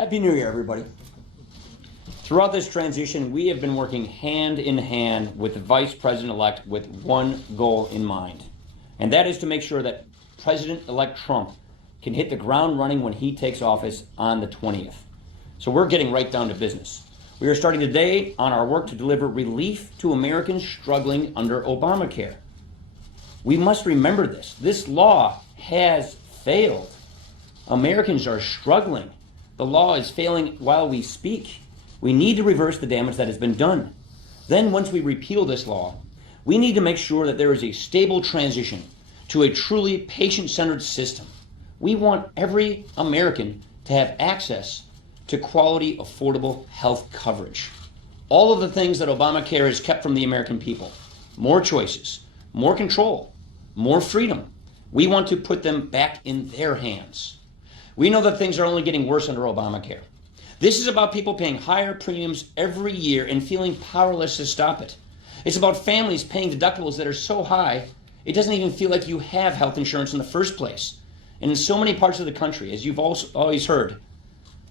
Happy New Year, everybody. Throughout this transition, we have been working hand in hand with the Vice President-elect with one goal in mind, and that is to make sure that President-elect Trump can hit the ground running when he takes office on the 20th. So we're getting right down to business. We are starting today on our work to deliver relief to Americans struggling under Obamacare. We must remember this. This law has failed. Americans are struggling. The law is failing while we speak. We need to reverse the damage that has been done. Then once we repeal this law, we need to make sure that there is a stable transition to a truly patient-centered system. We want every American to have access to quality, affordable health coverage. All of the things that Obamacare has kept from the American people, more choices, more control, more freedom, we want to put them back in their hands. We know that things are only getting worse under Obamacare. This is about people paying higher premiums every year and feeling powerless to stop it. It's about families paying deductibles that are so high, it doesn't even feel like you have health insurance in the first place. And in so many parts of the country, as you've always heard,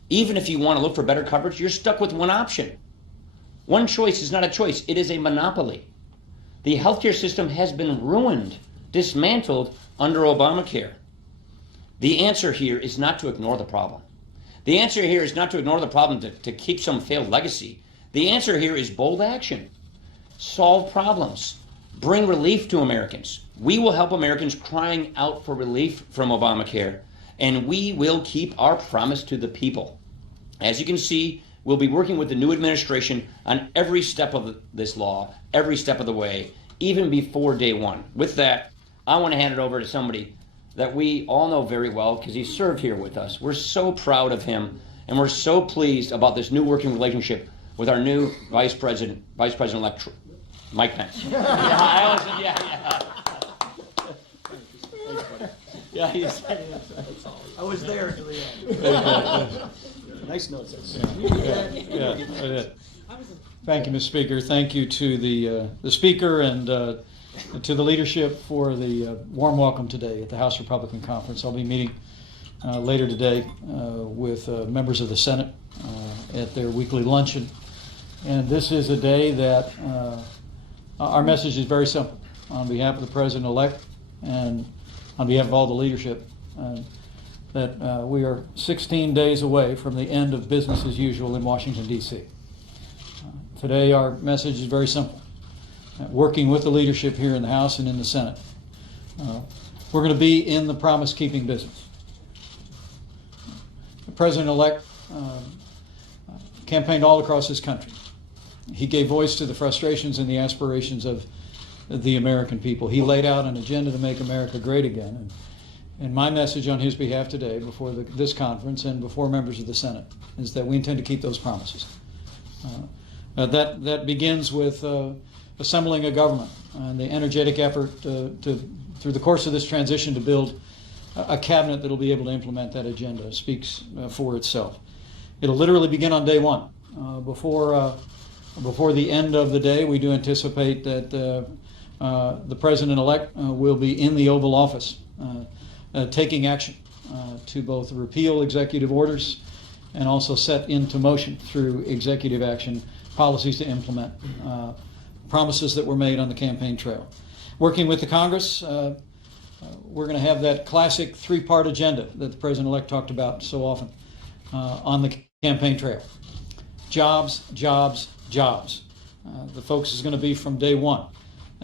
even if you want to look for better coverage, you're stuck with one option. One choice is not a choice, it is a monopoly. The healthcare system has been ruined, dismantled under Obamacare. The answer here is not to ignore the problem. The answer here is not to ignore the problem to keep some failed legacy. The answer here is bold action. Solve problems. Bring relief to Americans. We will help Americans crying out for relief from Obamacare, and we will keep our promise to the people. As you can see, we'll be working with the new administration on every step of this law, every step of the way, even before day one. With that, I want to hand it over to somebody that we all know very well because he served here with us. We're so proud of him, and we're so pleased about this new working relationship with our new Vice President-elect Mike Pence. I was there until the end. Nice notes. Yeah, I did. Thank you, Mr. Speaker. Thank you to the Speaker and to the leadership for the warm welcome today at the House Republican Conference. I'll be meeting later today with members of the Senate at their weekly luncheon. And this is a day that our message is very simple. On behalf of the President-elect and on behalf of all the leadership, that we are 16 days away from the end of business as usual in Washington, D.C. Today our message is very simple. Working with the leadership here in the House and in the Senate, we're going to be in the promise-keeping business. The President-elect campaigned all across this country. He gave voice to the frustrations and the aspirations of the American people. He laid out an agenda to make America great again. And my message on his behalf today, before this conference and before members of the Senate, is that we intend to keep those promises. That begins with assembling a government and the energetic effort through the course of this transition to build a cabinet that will be able to implement that agenda. It speaks for itself. It'll literally begin on day one. Before the end of the day, we do anticipate that the President-elect will be in the Oval Office taking action to both repeal executive orders and also set into motion through executive action policies to implement promises that were made on the campaign trail. Working with the Congress, we're going to have that classic three-part agenda that the President-elect talked about so often on the campaign trail. Jobs, jobs, jobs. The focus is going to be from day one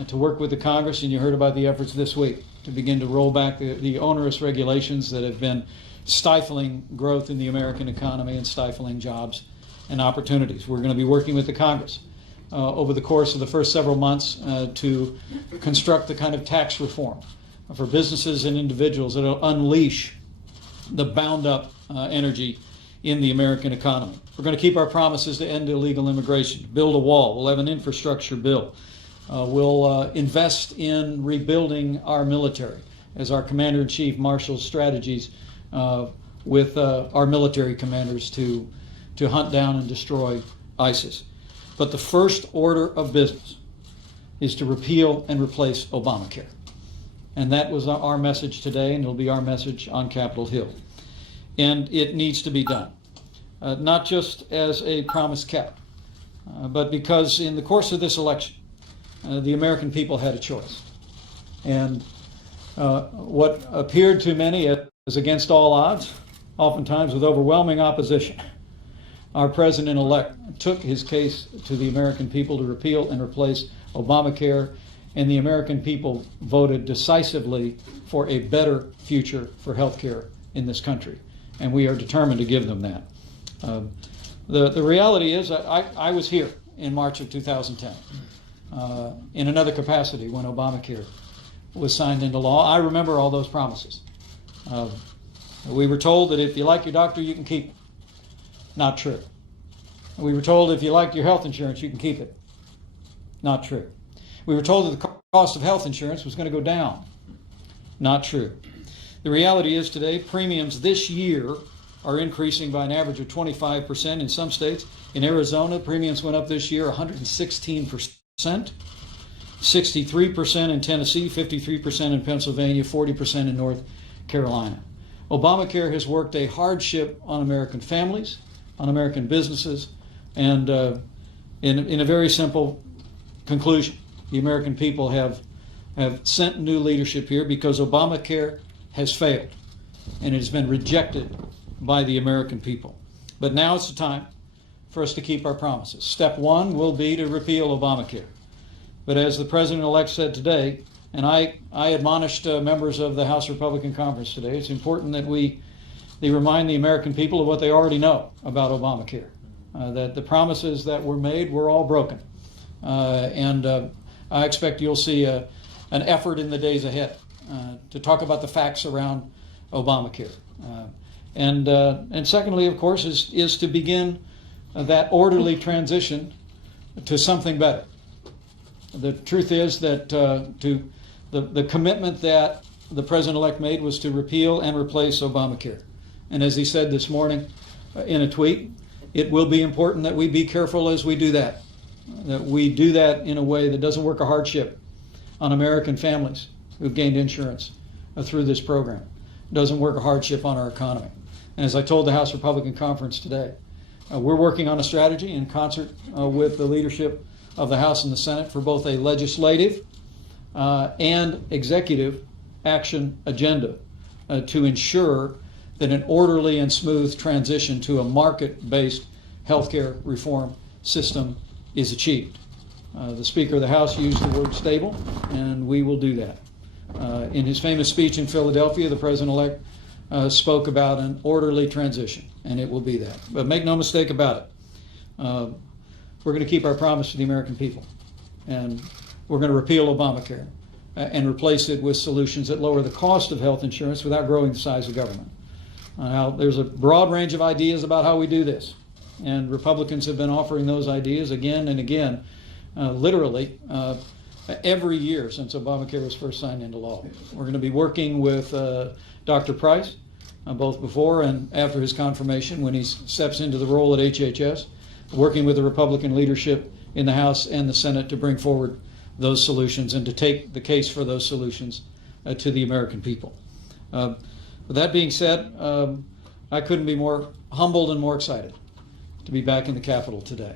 to work with the Congress, and you heard about the efforts this week to begin to roll back the onerous regulations that have been stifling growth in the American economy and stifling jobs and opportunities. We're going to be working with the Congress over the course of the first several months to construct the kind of tax reform for businesses and individuals that will unleash the bound-up energy in the American economy. We're going to keep our promises to end illegal immigration, build a wall. We'll have an infrastructure bill. We'll invest in rebuilding our military as our Commander-in-Chief marshals strategies with our military commanders to hunt down and destroy ISIS. But the first order of business is to repeal and replace Obamacare. And that was our message today, and it'll be our message on Capitol Hill. And it needs to be done. not just as a promise kept, but because in the course of this election, the American people had a choice. And what appeared to many as against all odds, oftentimes with overwhelming opposition, our president-elect took his case to the American people to repeal and replace Obamacare, and the American people voted decisively for a better future for health care in this country. And we are determined to give them that. The reality is that I was here in March of 2010 in another capacity when Obamacare was signed into law. I remember all those promises. We were told that if you like your doctor, you can keep it. Not true. We were told if you liked your health insurance, you can keep it. Not true. We were told that the cost of health insurance was going to go down. Not true. The reality is today, premiums this year are increasing by an average of 25% in some states. In Arizona, premiums went up this year 116%, 63% in Tennessee, 53% in Pennsylvania, 40% in North Carolina. Obamacare has worked a hardship on American families, on American businesses, and in a very simple conclusion, the American people have sent new leadership here because Obamacare has failed and it has been rejected by the American people. But now it's the time for us to keep our promises. Step one will be to repeal Obamacare. But as the President-elect said today, and I admonished members of the House Republican Conference today, it's important that they remind the American people of what they already know about Obamacare, that the promises that were made were all broken. And I expect you'll see an effort in the days ahead to talk about the facts around Obamacare. And secondly, of course, is to begin that orderly transition to something better. The truth is that the commitment that the President-elect made was to repeal and replace Obamacare. And as he said this morning in a tweet, it will be important that we be careful as we do that we do that in a way that doesn't work a hardship on American families who've gained insurance through this program. It doesn't work a hardship on our economy. And as I told the House Republican Conference today, we're working on a strategy in concert with the leadership of the House and the Senate for both a legislative and executive action agenda to ensure that an orderly and smooth transition to a market-based healthcare reform system is achieved. The Speaker of the House used the word stable, and we will do that. In his famous speech in Philadelphia, the President-elect spoke about an orderly transition, and it will be that. But make no mistake about it. We're going to keep our promise to the American people, and we're going to repeal Obamacare and replace it with solutions that lower the cost of health insurance without growing the size of government. Now, there's a broad range of ideas about how we do this, and Republicans have been offering those ideas again and again, literally every year since Obamacare was first signed into law. We're going to be working with Dr. Price, both before and after his confirmation when he steps into the role at HHS, working with the Republican leadership in the House and the Senate to bring forward those solutions and to take the case for those solutions to the American people. With that being said, I couldn't be more humbled and more excited to be back in the Capitol today.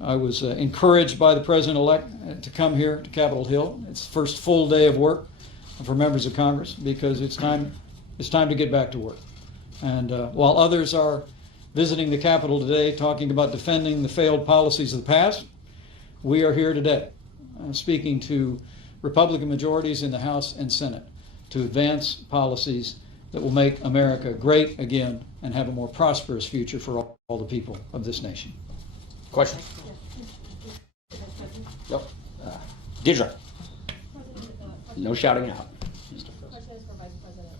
I was encouraged by the President-elect to come here to Capitol Hill. It's the first full day of work for members of Congress because it's time to get back to work. And while others are visiting the Capitol today talking about defending the failed policies of the past, we are here today speaking to Republican majorities in the House and Senate to advance policies that will make America great again and have a more prosperous future for all the people of this nation. Question? Yep. Deirdre. No shouting out. Question is for Vice President.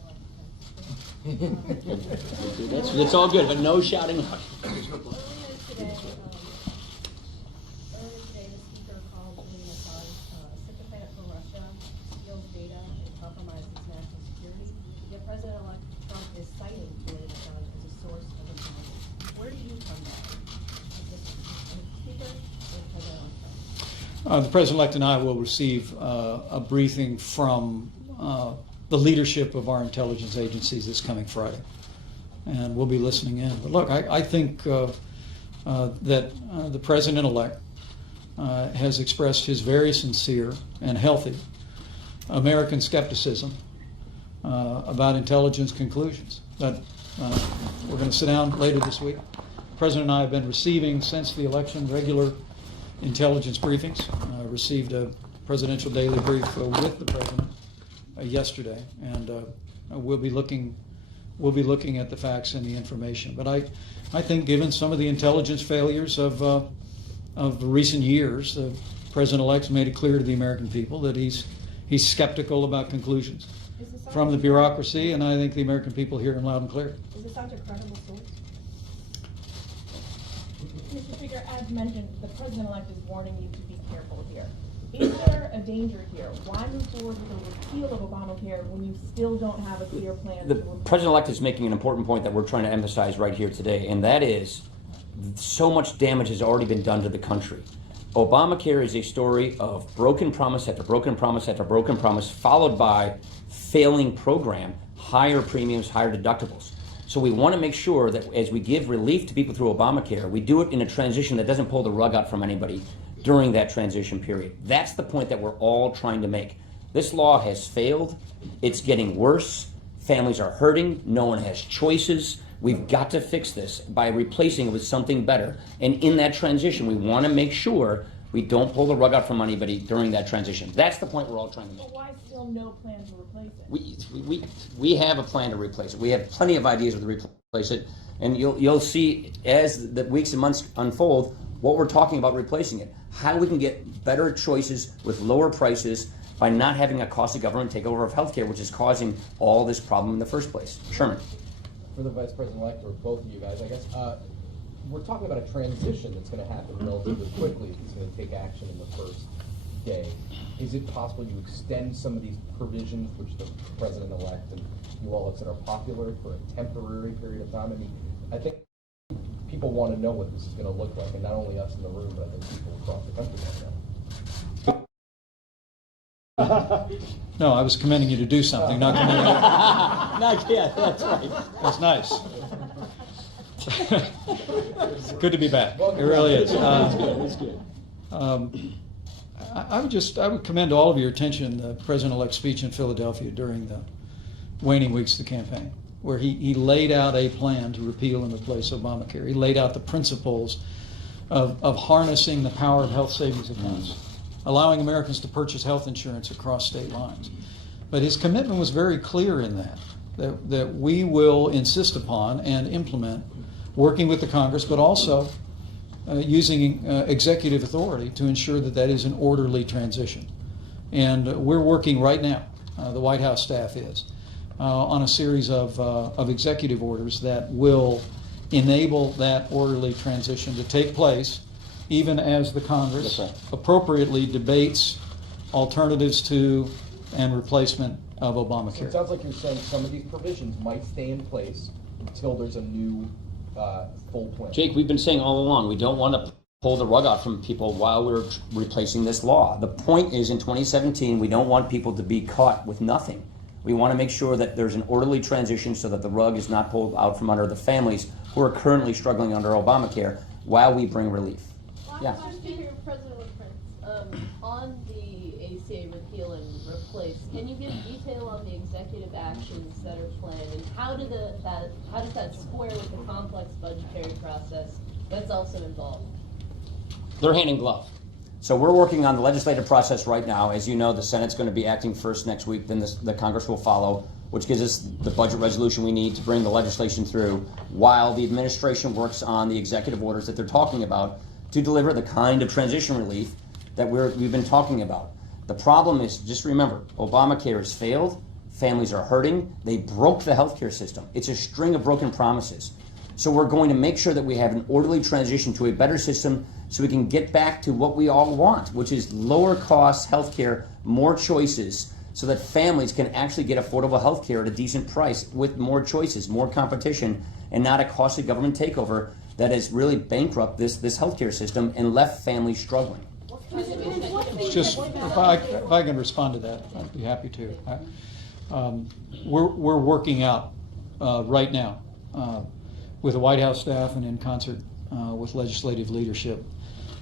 That's all good, but no shouting out. Earlier today, the Speaker called Julian Assange a sycophant for Russia, steals data, and compromises national security. Yet President-elect Trump is citing Julian Assange as a source of information. Where do you come from? As the Speaker or President-elect Trump? The President-elect and I will receive a briefing from the leadership of our intelligence agencies this coming Friday. and we'll be listening in. But look, I think that the president-elect has expressed his very sincere and healthy American skepticism about intelligence conclusions. But we're going to sit down later this week. The President and I have been receiving, since the election, regular intelligence briefings. Received a presidential daily brief with the President yesterday, and we'll be looking at the facts and the information. But I think, given some of the intelligence failures of the recent years, the President-elect's made it clear to the American people that he's skeptical about conclusions from the bureaucracy, and I think the American people hear him loud and clear. Is this such a credible source? Mr. Speaker, as mentioned, the president-elect is warning you to be careful here. Is there a danger here? Why move forward with a repeal of Obamacare when you still don't have a clear plan? The president-elect is making an important point that we're trying to emphasize right here today, and that is so much damage has already been done to the country. Obamacare is a story of broken promise after broken promise after broken promise, followed by failing program, higher premiums, higher deductibles. So we want to make sure that as we give relief to people through Obamacare, we do it in a transition that doesn't pull the rug out from anybody during that transition period. That's the point that we're all trying to make. This law has failed. It's getting worse. Families are hurting. No one has choices. We've got to fix this by replacing it with something better. And in that transition, we want to make sure we don't pull the rug out from anybody during that transition. That's the point we're all trying to make. But why still no plan to replace it? We have a plan to replace it. We have plenty of ideas to replace it. And you'll see as the weeks and months unfold what we're talking about replacing it. How we can get better choices with lower prices by not having a costly government takeover of healthcare, which is causing all this problem in the first place. Sherman. For the Vice President-elect, or both of you guys, I guess, we're talking about a transition that's going to happen relatively quickly if he's going to take action in the first day. Is it possible you extend some of these provisions, which the President-elect and you all have said are popular, for a temporary period of time? I mean, I think people want to know what this is going to look like, and not only us in the room, but I think people across the country want to know. No, I was commending you to do something, not commending you. Not yet, that's right. That's nice. It's good to be back. It really is. It's good. I would commend all of your attention the President-elect's speech in Philadelphia during the waning weeks of the campaign, where he laid out a plan to repeal and replace Obamacare. He laid out the principles of harnessing the power of health savings accounts, allowing Americans to purchase health insurance across state lines. But his commitment was very clear in that we will insist upon and implement, working with the Congress, but also using executive authority to ensure that is an orderly transition. And we're working right now, the White House staff is, on a series of executive orders that will enable that orderly transition to take place, even as the Congress appropriately debates alternatives to and replacement of Obamacare. So it sounds like you're saying some of these provisions might stay in place until there's a new full plan. Jake, we've been saying all along, we don't want to pull the rug out from people while we're replacing this law. The point is, in 2017, we don't want people to be caught with nothing. We want to make sure that there's an orderly transition so that the rug is not pulled out from under the families who are currently struggling under Obamacare while we bring relief. Yeah. Last Speaker, President Pence, on the ACA repeal and replace, can you give detail on the executive actions that are planned, and how does that square with the complex budgetary process that's also involved? They're hand in glove. So we're working on the legislative process right now. As you know, the Senate's going to be acting first next week, then the Congress will follow, which gives us the budget resolution we need to bring the legislation through, while the administration works on the executive orders that they're talking about to deliver the kind of transition relief that we've been talking about. The problem is, just remember, Obamacare has failed, families are hurting, they broke the healthcare system. It's a string of broken promises. So we're going to make sure that we have an orderly transition to a better system so we can get back to what we all want, which is lower cost healthcare, more choices, so that families can actually get affordable healthcare at a decent price with more choices, more competition, and not a costly government takeover that has really bankrupt this healthcare system and left families struggling. It's just, if I can respond to that, I'd be happy to. We're working out right now with the White House staff and in concert with legislative leadership,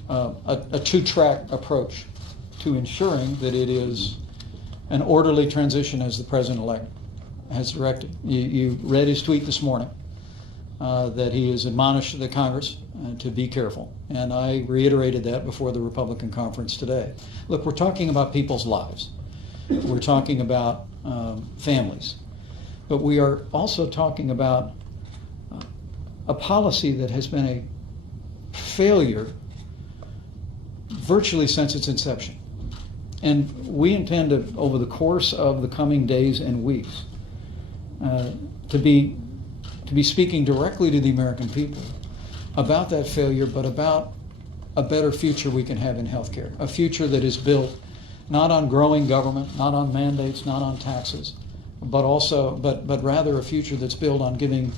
a two-track approach to ensuring that it is an orderly transition as the President-elect has directed. You read his tweet this morning that he has admonished the Congress to be careful, and I reiterated that before the Republican conference today. Look, we're talking about people's lives. We're talking about families. But we are also talking about a policy that has been a failure virtually since its inception. And we intend to, over the course of the coming days and weeks, to be speaking directly to the American people about that failure, but about a better future we can have in healthcare. A future that is built not on growing government, not on mandates, not on taxes, but rather a future that's built on giving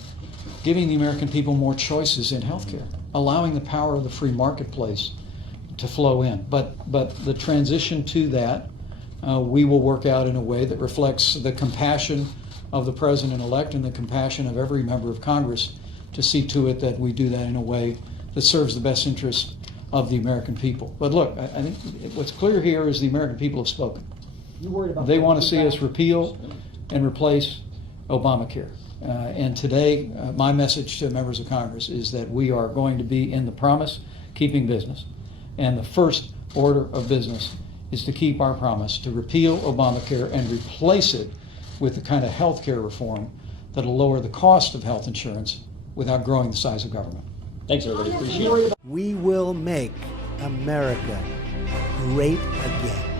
the American people more choices in healthcare, allowing the power of the free marketplace to flow in. But the transition to that, we will work out in a way that reflects the compassion of the President-elect and the compassion of every member of Congress to see to it that we do that in a way that serves the best interest of the American people. But look, I think what's clear here is the American people have spoken. You worried about They want to see us repeal and replace Obamacare. And today, my message to members of Congress is that we are going to be in the promise-keeping business. And the first order of business is to keep our promise to repeal Obamacare and replace it with the kind of health care reform that will lower the cost of health insurance without growing the size of government. Thanks, everybody. Appreciate it. We will make America great again.